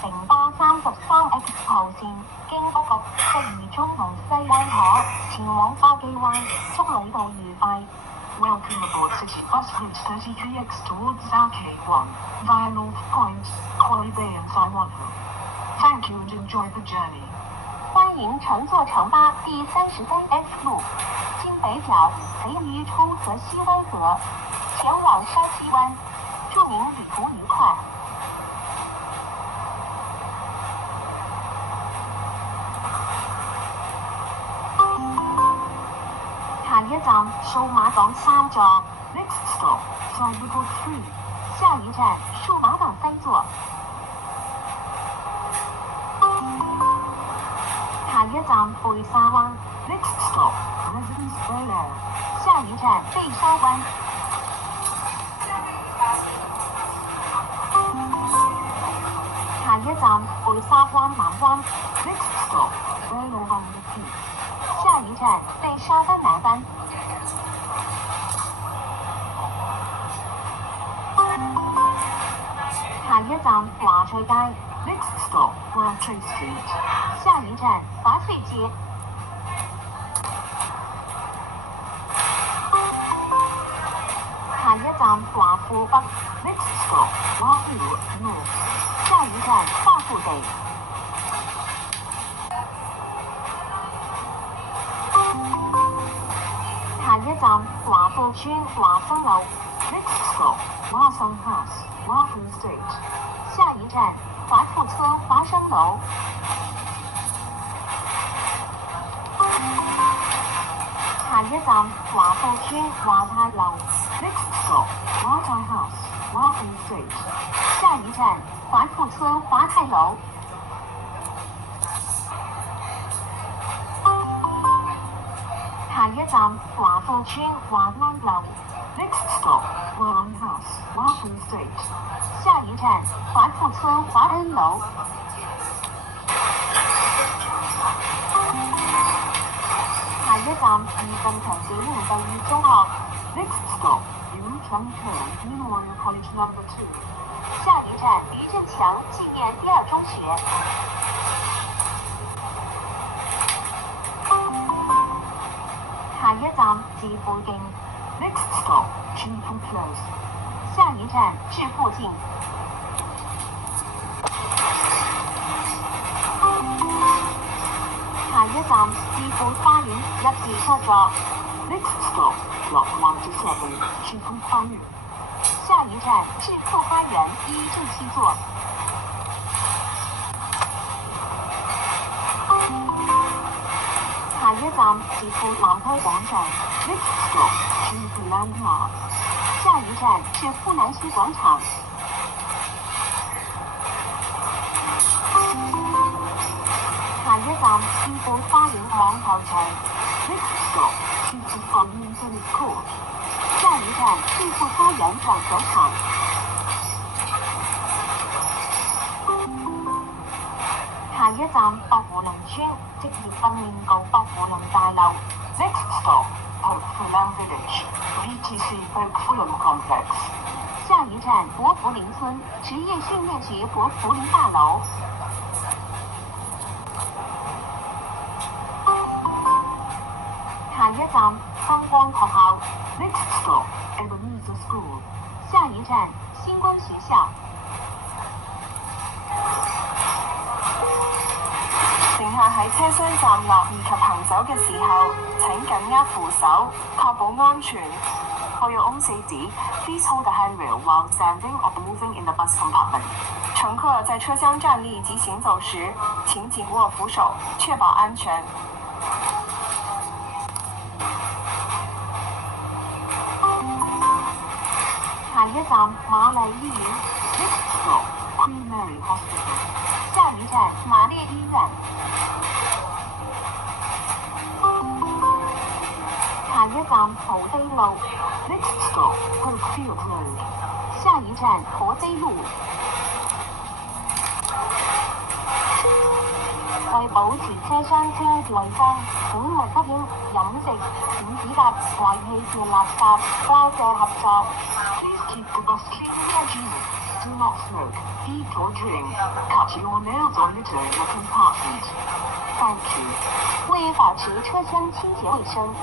城巴33X 號線經北角鰂魚涌路西灣河前往花基灣，祝旅途愉快。Welcome aboard City Bus Route 33X towards South Cape 1 via North Point, Quarry Bay and Saiwanho. Thank you and enjoy the journey. 歡迎乘坐城巴第33X 路，經北角、北魚涌和西灣河，前往沙溪灣。祝您旅途愉快。下一站數碼港3座 Next stop, Cyberport 3. 下一站數碼港3座。下一站貝沙灣 Next stop, Residence Bel Air. 下一站貝沙灣。下一站貝沙灣南灣 Next stop, Bel Air on the Peak. 下一站貝沙灣南灣。下一站華翠街 Next stop, Rattray Street. 下一站華翠街。下一站華富北 Next stop, Wahoo North. 下一站華富地。下一站華富村華生路 Next stop, Wahsung House, Wahoo Estate. 下一站華富村華生樓。下一站華富村華泰樓。Next stop, Watai House, Wahoo Estate. 下一站華富村華泰樓。下一站華富村華安樓。Next stop, Waran House, Wahoo Estate. 下一站華富村華安樓。下一站余振強小年第二中學。Next stop, Yunchangcheng Memorial College No. 2. 下一站余振強紀念第二中學。下一站至富徑。Next stop, Chinfu Close. 下一站至富徑。下一站至富花園1至7座。Next stop, Block 1-7, Chinfu Fire. 下一站至富花園1至7座。下一站至富南區廣場。Next stop, Chinfu Landmark. 下一站至富南區廣場。下一站至富花園網球場。Next stop, Chinfu Fun Tennis Court. 下一站至富花園網球場。下一站薄扶林村職業訓練局薄扶林大樓。Next stop, Pok Fulam Village, VTC Pok Fulam Complex. 下一站薄扶林村職業訓練局薄扶林大樓。下一站新光學校。Next stop, Ebenezer School. 下一站星光學校。乘客喺車廂站立以及行走嘅時候，請緊握扶手，確保安全。For your own safety, please hold the handrail while standing or moving in the bus compartment. 乘客在車廂站立及行走時，請緊握扶手，確保安全。下一站瑪麗醫院。Next stop, Queen Mary Hospital. 下一站瑪麗醫院。下一站蒲飛路。Next stop, Oakfield Road. 下一站蒲飛路。為保持車廂清潔衛生，請勿吸煙、飲食、剪指甲、遺棄掉垃圾，多謝合作。Please keep the bus clean and hygienic. Do not smoke, eat or drink. Cut your nails or litter in the compartment. Thank you. 为保持车厢清洁卫生，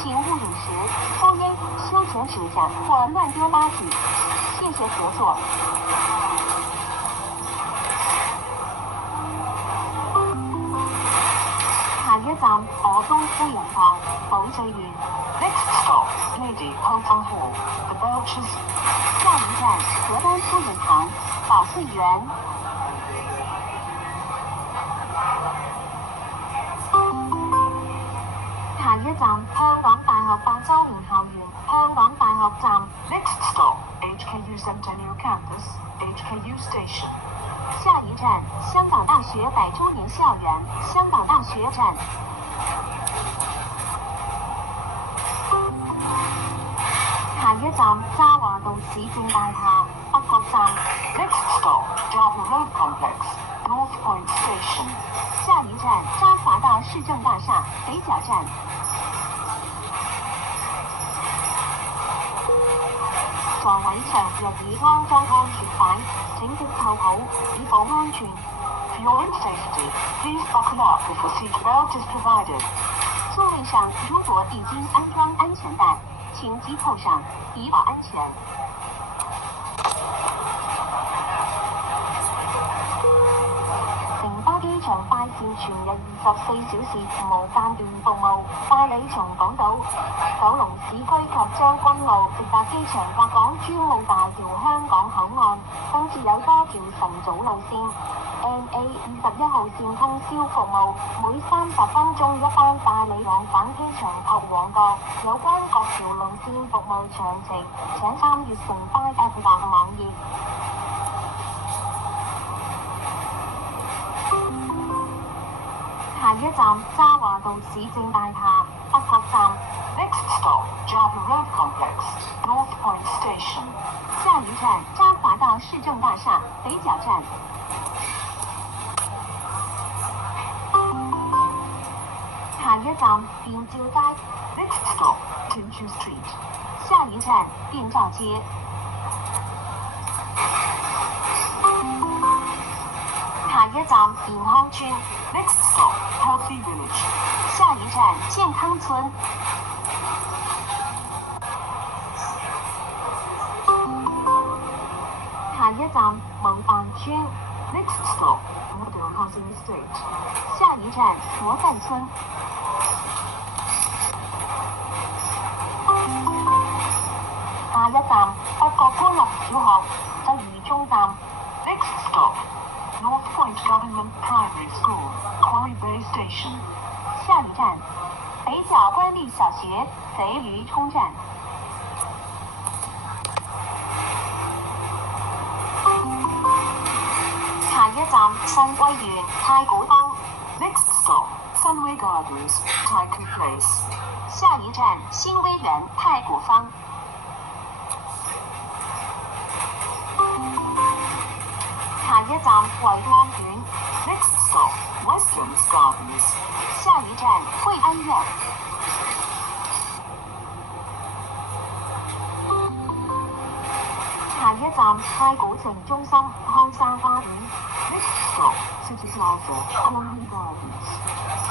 请勿饮食、抽烟、修剪指甲或乱丢垃圾。谢谢合作。下一站我東夫人堂保濟園。Next stop, Lady Holton Hall, the Belchers. 下一站河東夫人堂保穗園。下一站香港大學百周年校園香港大學站。Next stop, HKU Centennial Campus, HKU Station. 下一站香港大學100周年校園香港大學站。下一站渣華道市政大廈北角站。Next stop, Java Road Complex, North Point Station. 下一站渣華道市政大廈北角站。座位上若已安裝安全帶，請接扣好，以保安全。For your own safety, please buckle up if a seat belt is provided. 座位上如果已經安裝安全帶，請繫扣上，以保安全。城巴機場快線全日24小時無間斷服務，帶你從港島、九龍市區及將軍澳直達機場或港珠澳大橋香港口岸，更設有多條晨早路線。NA21號線通宵服務，每30分鐘一班帶你往返機場及旺角。有關各條路線服務詳情，請參閱城巴 App 網頁。下一站渣華道市政大廈北角站。Next stop, Java Road Complex, North Point Station. 下一站渣華道市政大廈北角站。下一站電照街。Next stop, Tinshu Street. 下一站電照街。下一站健康村。Next stop, Healthy Village. 下一站健康村。下一站模範村。Next stop, Model Housing Estate. 下一站模範村。下一站北角官立小學鰂魚涌站。Next stop, North Point Government Primary School, Quarry Bay Station. 下一站北角官立小學鰂魚涌站。下一站新歸園太古坊。Next stop, Sunway Gardens, Taikoo Place. 下一站新威園太古坊。下一站惠安苑。Next stop, Westlands Gardens. 下一站惠安苑。下一站太古城中心康山花園。Next stop, City Plaza, Conley Gardens.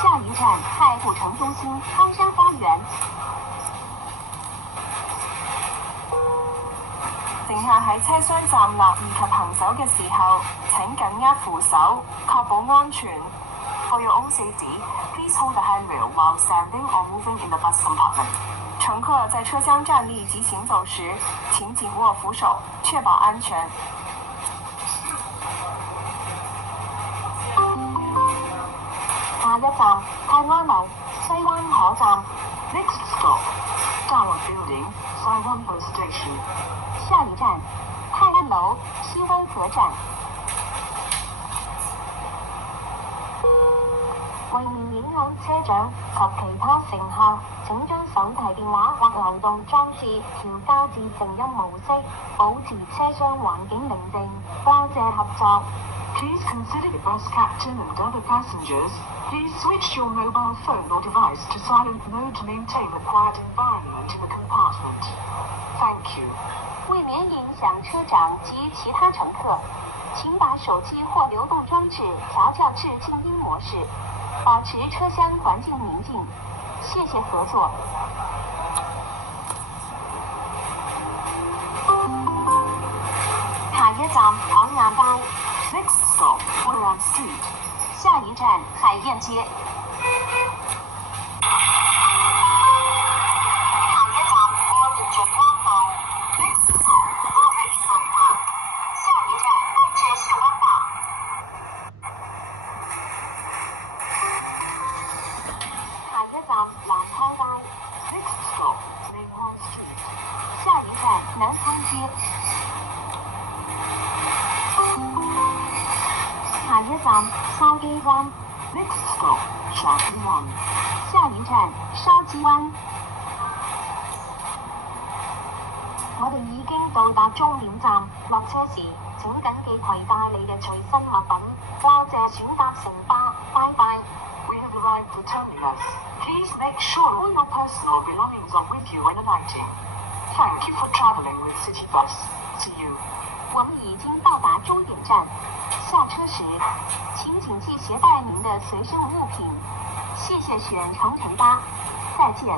下一站太古城中心康山花園。乘客喺車廂站立以及行走嘅時候，請緊握扶手，確保安全。For your own safety, please hold the handrail while standing or moving in the bus compartment. 乘客在車廂站立及行走時，請緊握扶手，確保安全。下一站泰安樓西灣河站。Next stop, Tower Building, Saiwanho Station. 下一站泰安樓西灣河站。為免影響車長及其他乘客，請將手提電話或流動裝置調校至靜音模式，保持車廂環境寧靜。多謝合作。Please consider the bus captain and other passengers. Please switch your mobile phone or device to silent mode to maintain a quiet environment in the compartment. Thank you. 为免影响车长及其他乘客，请把手机或流动装置调校至静音模式，保持车厢环境宁静。谢谢合作。下一站海晏街。Next stop, Oran Street. 下一站海晏街。下一站愛聯荃灣道。Next stop, Orange Street. 下一站愛知士灣道。下一站南康街。Next stop, Maypole Street. 下一站南康街。下一站筲箕灣。Next stop, Shafi One. 下一站筲箕灣。我哋已經到達終點站，落車時請緊記攜帶你嘅隨身物品。多謝選搭城巴，拜拜。We have arrived at terminus. Please make sure all your personal belongings are with you when alighting. Thank you for traveling with City Bus. See you. 我们已经到达终点站，下车时请谨记携带您的随身物品。谢谢选乘城巴，再见。